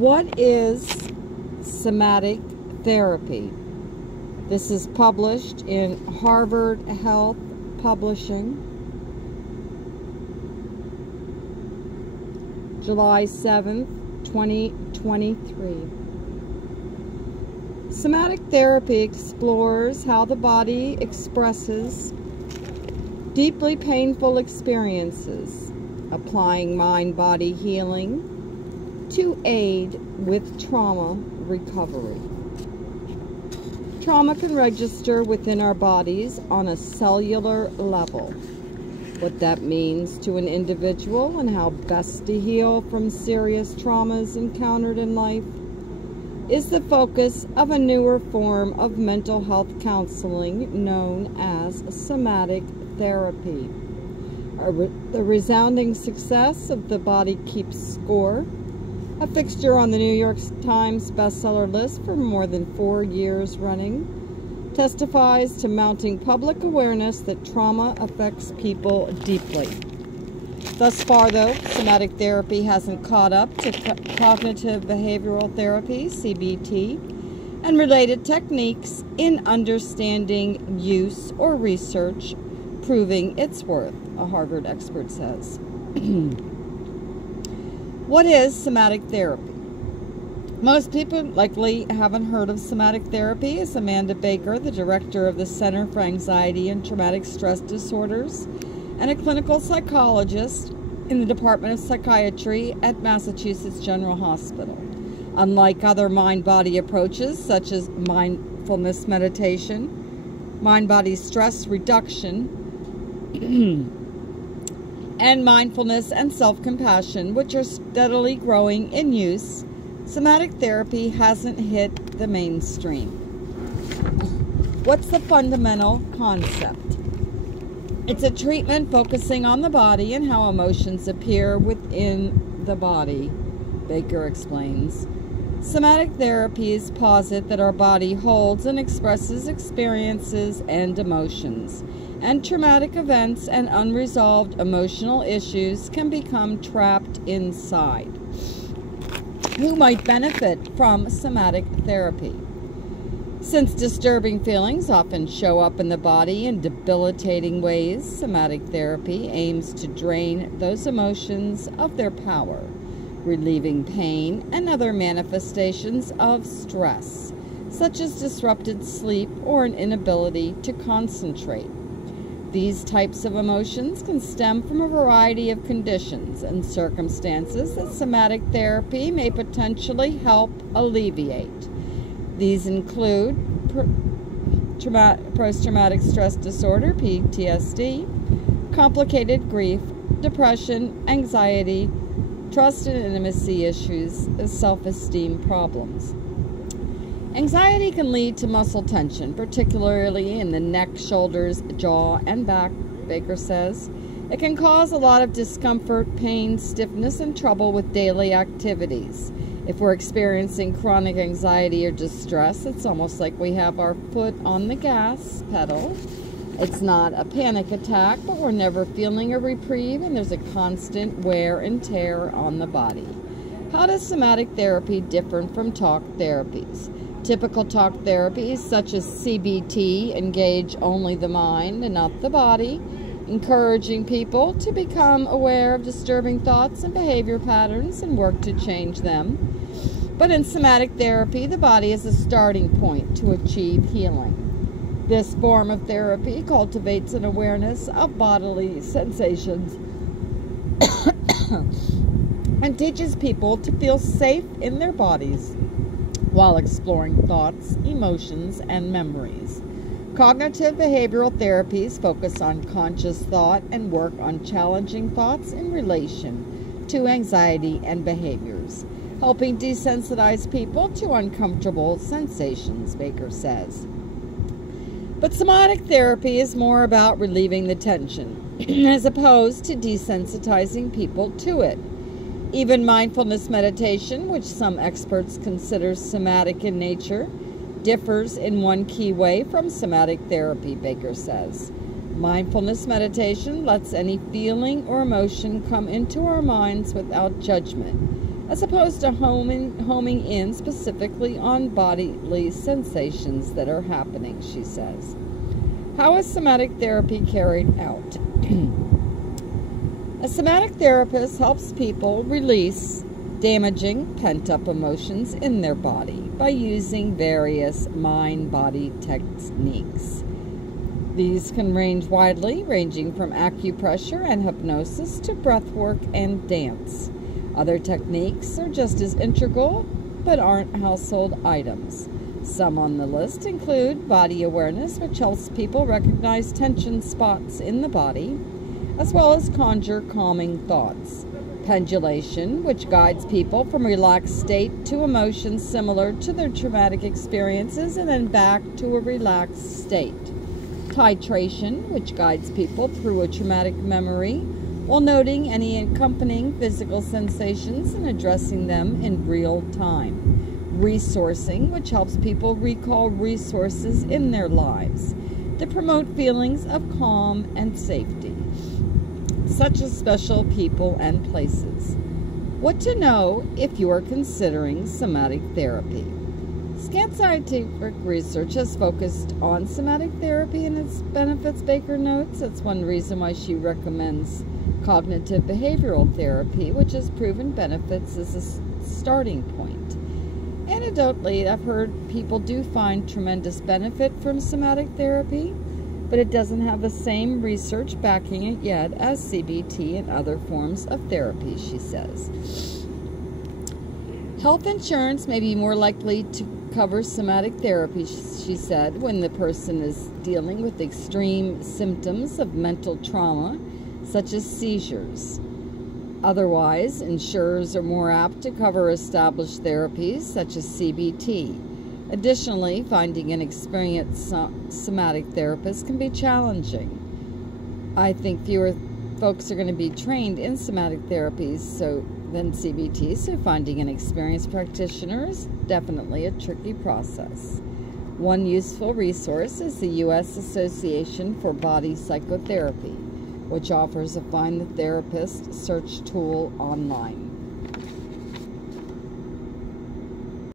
What is somatic therapy? This is published in Harvard Health Publishing, July 7th, 2023. Somatic therapy explores how the body expresses deeply painful experiences, applying mind-body healing to aid with trauma recovery. Trauma can register within our bodies on a cellular level. What that means to an individual and how best to heal from serious traumas encountered in life is the focus of a newer form of mental health counseling known as somatic therapy. The resounding success of The Body Keeps Score, a fixture on the New York Times bestseller list for more than 4 years running, testifies to mounting public awareness that trauma affects people deeply. Thus far, though, somatic therapy hasn't caught up to cognitive behavioral therapy, CBT, and related techniques in understanding, use, or research proving its worth, a Harvard expert says. What is somatic therapy? Most people likely haven't heard of somatic therapy. As Amanda Baker, the director of the Center for Anxiety and Traumatic Stress Disorders and a clinical psychologist in the Department of Psychiatry at Massachusetts General Hospital. Unlike other mind-body approaches such as mindfulness meditation, mind-body stress reduction, and mindfulness and self-compassion, which are steadily growing in use, somatic therapy hasn't hit the mainstream. What's the fundamental concept? It's a treatment focusing on the body and how emotions appear within the body, Baker explains. Somatic therapies posit that our body holds and expresses experiences and emotions, and traumatic events and unresolved emotional issues can become trapped inside. Who might benefit from somatic therapy? Since disturbing feelings often show up in the body in debilitating ways, somatic therapy aims to drain those emotions of their power, relieving pain and other manifestations of stress, such as disrupted sleep or an inability to concentrate. These types of emotions can stem from a variety of conditions and circumstances that somatic therapy may potentially help alleviate. These include post-traumatic stress disorder, PTSD, complicated grief, depression, anxiety, trust and intimacy issues, self-esteem problems. Anxiety can lead to muscle tension, particularly in the neck, shoulders, jaw, and back, Baker says. It can cause a lot of discomfort, pain, stiffness, and trouble with daily activities. If we're experiencing chronic anxiety or distress, it's almost like we have our foot on the gas pedal. It's not a panic attack, but we're never feeling a reprieve, and there's a constant wear and tear on the body. How does somatic therapy differ from talk therapies? Typical talk therapies, such as CBT, engage only the mind and not the body, encouraging people to become aware of disturbing thoughts and behavior patterns and work to change them. But in somatic therapy, the body is a starting point to achieve healing. This form of therapy cultivates an awareness of bodily sensations and teaches people to feel safe in their bodies while exploring thoughts, emotions, and memories. Cognitive behavioral therapies focus on conscious thought and work on challenging thoughts in relation to anxiety and behaviors, helping desensitize people to uncomfortable sensations, Baker says. But somatic therapy is more about relieving the tension, as opposed to desensitizing people to it. Even mindfulness meditation, which some experts consider somatic in nature, differs in one key way from somatic therapy, Baker says. Mindfulness meditation lets any feeling or emotion come into our minds without judgment, as opposed to homing in specifically on bodily sensations that are happening, she says. How is somatic therapy carried out? A somatic therapist helps people release damaging, pent-up emotions in their body by using various mind-body techniques. These can range widely, ranging from acupressure and hypnosis to breathwork and dance. Other techniques are just as integral, but aren't household items. Some on the list include body awareness, which helps people recognize tension spots in the body, as well as conjure calming thoughts. Pendulation, which guides people from a relaxed state to emotions similar to their traumatic experiences and then back to a relaxed state. Titration, which guides people through a traumatic memory while noting any accompanying physical sensations and addressing them in real time. Resourcing, which helps people recall resources in their lives to promote feelings of calm and safety, such as special people and places. What to know if you are considering somatic therapy. Scant scientific research has focused on somatic therapy and its benefits, Baker notes. That's one reason why she recommends cognitive behavioral therapy, which has proven benefits as a starting point. Anecdotally, I've heard people do find tremendous benefit from somatic therapy, but it doesn't have the same research backing it yet as CBT and other forms of therapy, she says. Health insurance may be more likely to cover somatic therapy, she said, when the person is dealing with extreme symptoms of mental trauma, such as seizures. Otherwise, insurers are more apt to cover established therapies, such as CBT. Additionally, finding an experienced somatic therapist can be challenging. I think fewer folks are going to be trained in somatic therapies than CBT, so finding an experienced practitioner is definitely a tricky process. One useful resource is the U.S. Association for Body Psychotherapy, which offers a Find the Therapist search tool online.